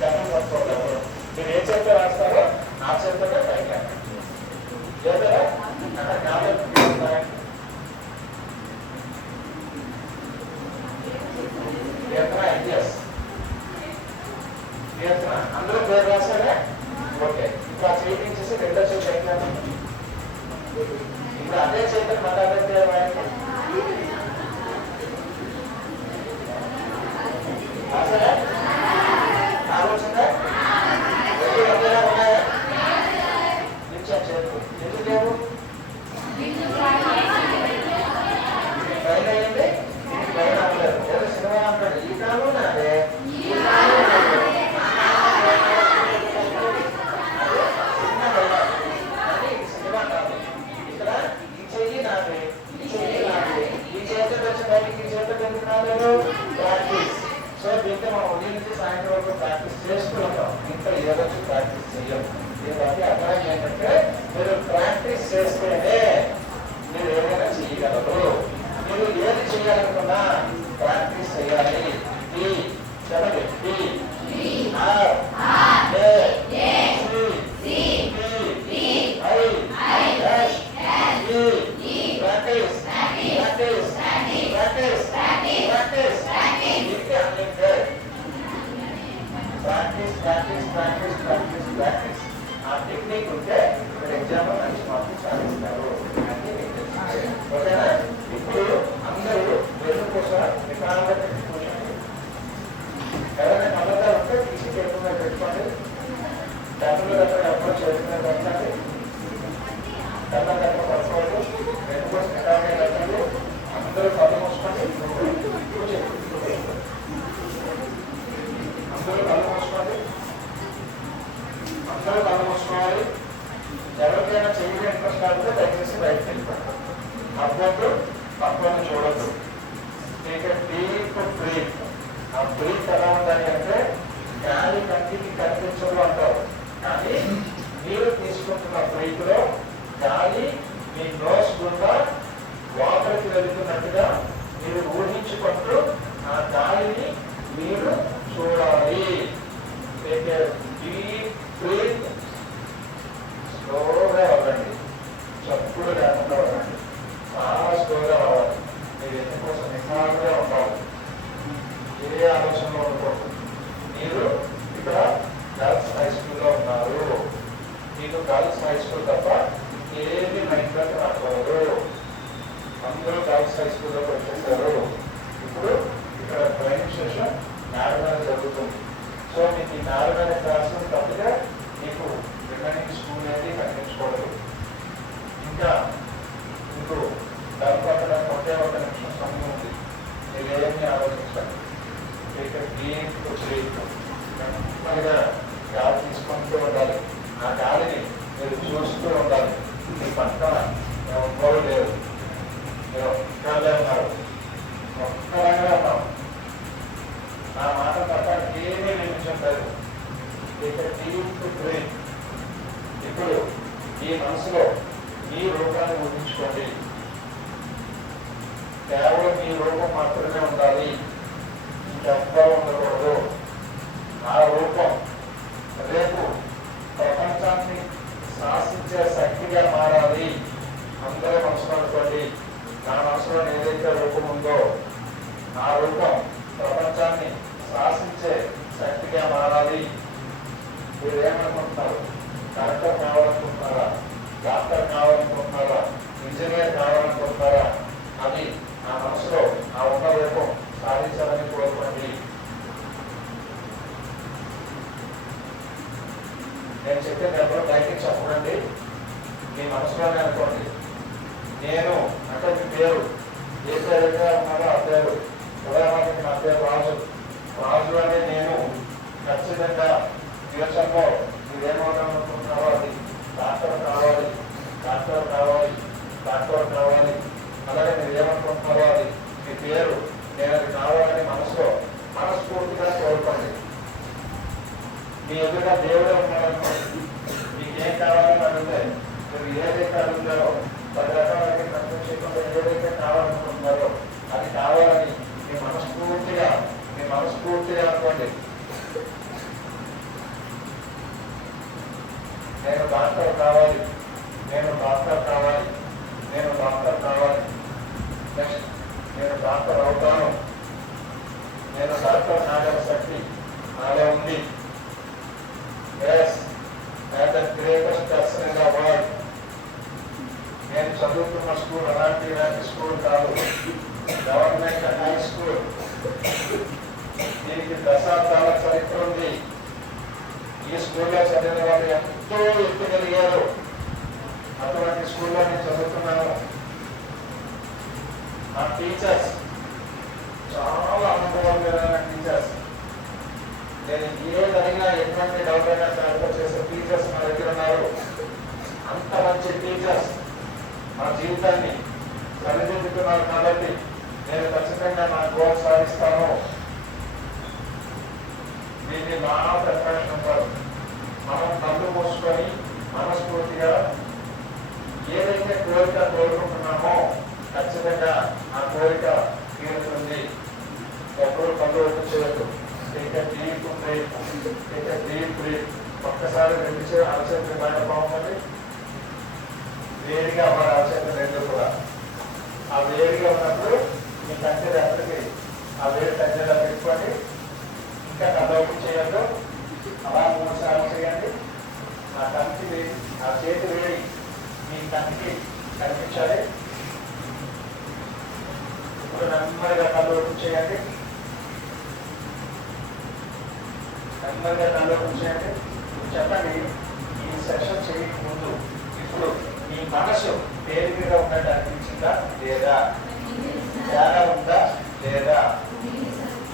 గతం పట్టుకోవడం. మీరు ఏ చేత రాస్తారో ఆ చేతగా పైకి లేదా అక్కడ జ్ఞాపకం ఐడియాస్ అందరూ పేరు రాస్తారా? ఓకే, ఇప్పుడు ఆ చేతి చేసి 2వ చేతి అయినా ఇప్పుడు అదే చేతి మళ్ళీ అదే పేరు రాయండి. ఆలోచన ఉన్నాయా? నిమిషం చేతులు ఎందుకు లేవు? పైన అయ్యింది, పైన అవ్వలేదు. ఏదో సినిమా అంటాడు, ఈ కాలం నాదే, ఈ కాలం సినిమా కాదు. ఇక్కడ ఈ చెయ్యి నాదే, ఈ చెయ్యి నాదే, ఈ ఉంటే దయచేసి బయటకు వెళ్ళిపోండి. అవ్వద్దు, పక్కన చూడద్దు. Deep breath. ఆ బ్రీత్ ఎలా ఉండాలి అంటే గాలి కంటికి కనిపించదు అంటారు, కానీ మీరు తీసుకుంటున్న బ్రీత్ లో గాలి మీ నోస్ గుండా లోపలికి వెళ్తున్నట్టుగా మీరు ఊహించుకుంటూ ఆ గాలిని మీరు చూడాలి. Deep breath. స్లోగా అవ్వండి, చప్పుడు లేకుండా అవ్వండి, చాలా స్లోగా అవ్వాలి. మీరు ఎందుకోసం నిజాలుగా ఉండాలి, ఏ ఆలోచనలో ఉండకూడదు. మీరు ఇక్కడ గర్ల్స్ హై స్కూల్లో ఉన్నారు, మీకు గర్ల్స్ హై స్కూల్ తప్ప ఏమి మైండ్లోకి రాకూడదు. అందరూ గర్ల్స్ హై స్కూల్లోకి వచ్చేసారు. ఇప్పుడు ఇక్కడ ట్రైనింగ్ సెషన్ నార్మల్ జరుగుతుంది. సో మీకు ఈ నార్మల్ క్లాసులు తప్పితే మీకు రిమైనింగ్ స్కూల్ అనేది కనిపించకూడదు. ఇంకా మీకు దానిపక్కడానికి ఒకే ఒక నిమిషం సమయం ఉంది. మీరు ఏమీ ఆలోచించండి. ఇక్కడ నెమ్మదిగా గాలి తీసుకుంటూ ఉండాలి. ఆ గాలిని మీరు చూస్తూ ఉండాలి. మీ పక్కన ఎవ్వరూ లేరు, మీరు ఒక్కళ్ళే ఉన్నారు, ఒక్కరంగా ఉన్నాం. నా మాట తప్ప ఏమీ నిమిషంలేదు. ఇక్కడ డీప్ బ్రీత్. ఇప్పుడు ఈ మనసులో మీ రూపాన్ని ఊహించుకోండి. కేవలం మీ రూపం మాత్రమే ఉండాలి, ఇంకెవ్వరూ ఉండకూడదు. ఆ రూపం రేపు ప్రపంచాన్ని శాసించే శక్తిగా మారాలి. అందరూ మనసులో అనుకోండి, నా మనసులో ఏదైతే రూపం ఉందో ఆ రూపం ప్రపంచాన్ని శాసించే శక్తిగా మారాలి. మీరు ఏమనుకుంటున్నారు? కలెక్టర్ కావాలనుకుంటున్నారా? డాక్టర్ కావాలనుకుంటున్నారా? ఇంజనీర్ కావాలనుకుంటున్నారా? అది నా మనసులో ఆ ఉన్న రూపం సాధించాలని కోరుకోండి. నేను చెప్పేది ఎవరో బయటికి చెప్పకండి, మీ మనసులోనే అనుకోండి. నేను అంటే మీ పేరు ఏ పేరుగా ఉన్నారో ఆ పేరు. ఉదాహరణకి నా పేరు రాజు. రాజు అనే నేను ఖచ్చితంగా ఫ్యూచర్లో మీరేమవుతామనుకుంటున్నారో అది డాక్టర్ కావాలి, డాక్టర్ కావాలి, డాక్టర్ కావాలి. అలాగే మీరు ఏమనుకుంటున్నారో అది మీ పేరు. నేను అది కావాలని మనసులో మనస్ఫూర్తిగా కోరుకోండి. మీ ఎదురుగా దేవుడే ఉన్నాడనుకోండి, మీకు ఏం కావాలని అడిగితే మీరు ఏదైతే అడుగుతారో 10 రకాలకి కనిపించకుండా ఏదైతే కావాలనుకుంటున్నారో అది కావాలని మీ మనస్ఫూర్తిగా అనుకోండి. నేను డాక్టర్ కావాలి, నేను డాక్టర్ కావాలి, నేను డాక్టర్ కావాలి. నెక్స్ట్ నేను డాక్టర్ అవుతాను, నేను డాక్టర్ కాగల శక్తి నాలో ఉంది. Greatest person in the world. నేను చదువుతున్న స్కూల్ అలాంటి స్కూల్ కాదు, గవర్నమెంట్ హై స్కూల్. దీనికి దశాబ్దాల చరిత్ర ఉంది. ఈ స్కూల్లో చదివిన వాళ్ళు ఎంతో ఎత్తగలిగారు. అటువంటి స్కూల్లో నేను చదువుతున్నాను. నా టీచర్స్ చాలా అనుభవమైన టీచర్స్. నేను ఏదైనా ఎటువంటి డౌట్ అయినా క్లారిఫై చేసే టీచర్స్ నా దగ్గర ఉన్నారు. అంత మంచి టీచర్స్ నా జీవితాన్ని సరిదిద్దుతున్నారు. కాబట్టి నేను ఖచ్చితంగా నా గోల్ సాధిస్తాను. దీన్ని నా ప్రిపరేషన్ అంటారు. మనం కళ్ళు మూసుకొని మనస్ఫూర్తిగా ఏదైతే కోరిక కోరుకుంటున్నామో ఖచ్చితంగా ఆ కోరిక తీరుతుంది. ఎప్పుడు కళ్ళు ఓపెన్ చేయొద్దు. Deep breath. ఒక్కసారి రెండు అరచేతులు బాగా బాగుంటుంది. వేడిగా అవ్వాలి అరచేతులు రెండు కూడా. ఆ వేడిగా ఉన్నప్పుడు మీ కంటి రెప్పటికి ఆ వేడి కంటిలో పెట్టుకోండి. ఇంకా కళ్ళు ఓపెన్ చేయొద్దు. అలా 3 సార్లు చేయండి. ఆ కంటి వేడి, ఆ చేతి వేడి మీ కంటికి కనిపించాలి. ఇప్పుడు నెమ్మదిగా కళ్ళు ఓపెన్ చేయండి. నెమ్మదిగా కళ్ళు ఓపెన్ చేయండి. చెప్పండి, ఈ సెషన్ చేయక ముందు ఇప్పుడు మీ మనసు పేరు మీద ఉన్నట్టు అనిపించిందా లేదా? తేడా ఉందా లేదా?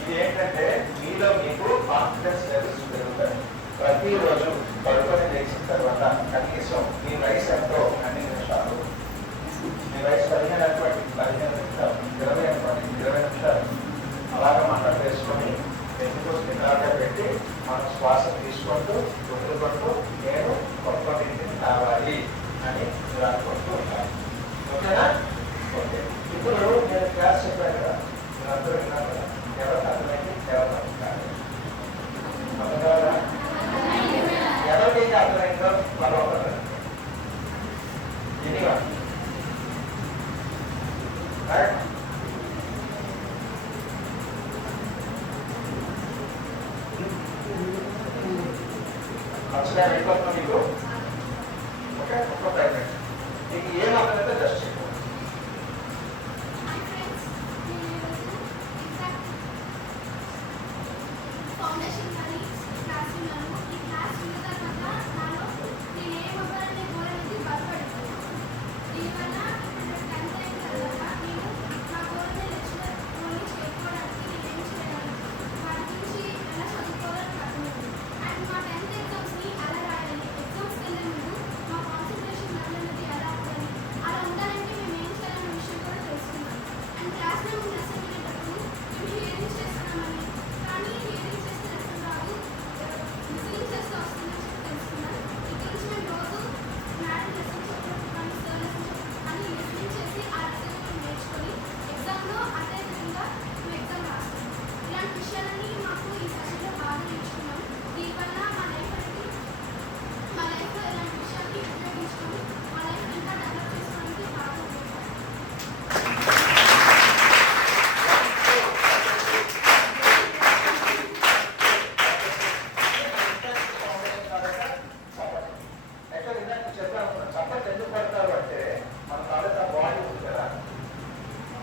ఇది ఏంటంటే మీలో మీకు కాన్ఫిడెన్స్ లెవెల్స్ పెరుగుతాయి. ప్రతిరోజు పడుకొని లేచిన తర్వాత కనీసం మీ వయసు ఎంతో 2 నిమిషాలు ఇప్పుడు నేను క్లాస్ చెప్పాను కదా, మీరు అందరూ విన్నారు కదా, ఎవరికి అర్థమైంది ఎవరికి అర్థం కాదు. అర్థం కాదా? ఎవరికైతే అర్థమైందో వాళ్ళు ఒకరు ఎనివా నచ్చగా అయిపోతున్నా మీకు. ఓకే, ఒక ప్రైవేట్ మీకు ఏం అర్థమైతే జస్ట్ చెప్పు. ఫౌండేషన్ కానీ క్లాస్ ఉన్నాను. ఈ క్లాస్ ఉన్న తర్వాత నాలో నేను ఏం అవ్వాలనే గోల్ అనేది బలపడుతుంది. దీనివల్ల ఇప్పుడు 10th అయిన తర్వాత నేను నా గోల్ని లెక్చరర్ని చేరుకోవడానికి నేను ఏం చేయాలి, వాటి గురించి ఎలా చదువుకోవాలని అర్థమైంది. అండ్ మా 10th ఎగ్జామ్స్ని ఎలా రాయాలి, ఎగ్జామ్స్కి వెళ్ళే ముందు మా కాన్సన్ట్రేషన్ లెవెల్ అనేది ఎలా ఉండాలి, అలా ఉండాలంటే మేము ఏం చేయాలనే విషయం కూడా తెలుసుకున్నాం. అండ్ క్లాస్లో ముందు లెసన్ వినేటప్పుడు మేము హియరింగ్ చేస్తున్నామని, కానీ హియరింగ్ చేస్తే లెసన్ రాదు, లిసనింగ్ చేస్తే వస్తుందని చెప్పి తెలుసుకున్నాను. ఇక్కడ నుంచి మేము రోజు మేడం లెసన్ చెప్పినప్పుడు కానీ సార్ లెసన్ చెప్పినప్పుడు కానీ లిసనింగ్ చేసి ఆ లెసన్ మేము నేర్చుకొని ఎగ్జామ్లో అదే విధంగా మేము ఎగ్జామ్ రాస్తాం. ఇలాంటి విషయాలన్నీ మాకు ఈ సెషన్లో బాగా నేర్చుకున్నాం. దీనివల్ల మా లైఫ్లో ఇలాంటి విషయాన్ని ఉపయోగించుకొని మా లైఫ్ ఇంకా డెవలప్ చేసుకోవడానికి బాగా ఉపయోగపడుతుంది. చప్పట్లు ఎందుకు పడతారు అంటే మన తాలూకా బాడీ ఉంది కదా,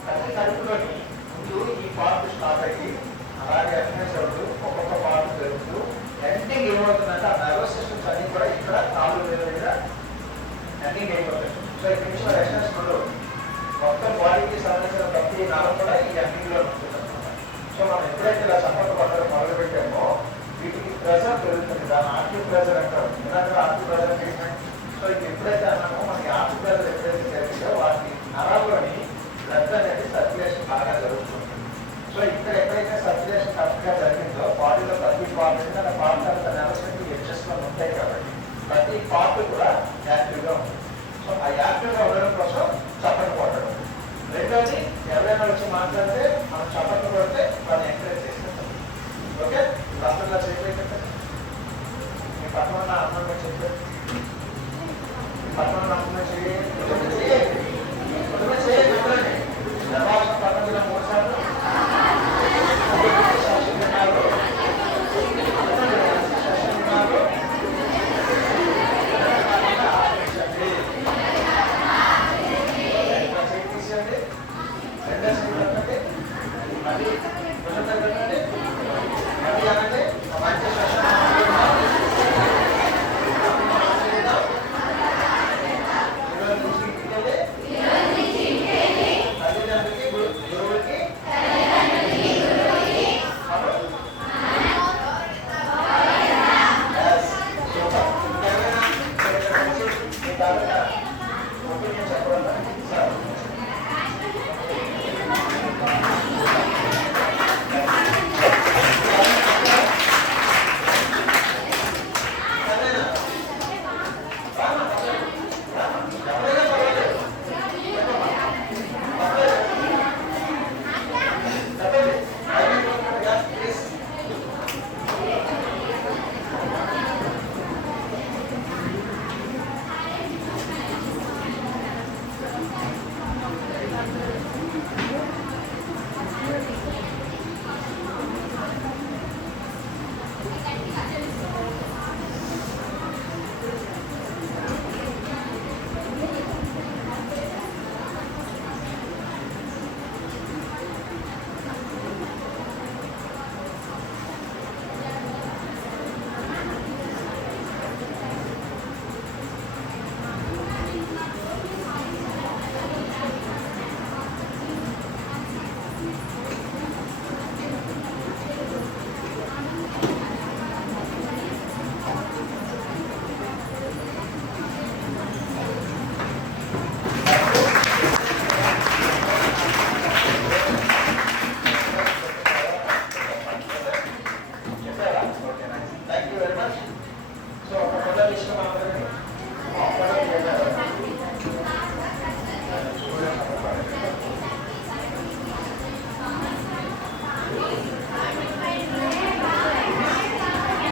ప్రతి కడుపులోని ముందు ఈ పార్ట్ స్టార్ట్ అయ్యి అలాగే ఎక్సర్సైజ్ అవుతూ ఒక్కొక్క పార్ట్ పెరుగుతూ ఎండింగ్ ఏమవుతుందంటే ఆ నర్వస్ సిస్టమ్స్ అన్ని కూడా ఇక్కడ కాళ్ళు మీద ఎండింగ్ అయిపోతాయి. సో ఇక్కడ నుంచి మన ఎక్సర్సైజ్ ఉండవు, మొత్తం బాడీకి సంబంధించిన ప్రతి నరం కూడా ఈ ఎండింగ్ లో ఉంటుంది అనమాట. సో మనం ఎప్పుడైతే ఇలా చప్పట్లు పట్టడం మొదలు పెట్టామో వీటికి ప్రెజర్ పెరుగుతుంది, దాన్ని ఆర్టివ్ ప్రెజర్ అంటారు. ఎందుకంటే ఆర్టివ్ ప్రెజర్ ట్రీట్మెంట్. సో ఇది ఎప్పుడైతే అన్నామో మనకి ఆర్టివ్ ప్రెజర్ ఎప్పుడైతే జరిగిందో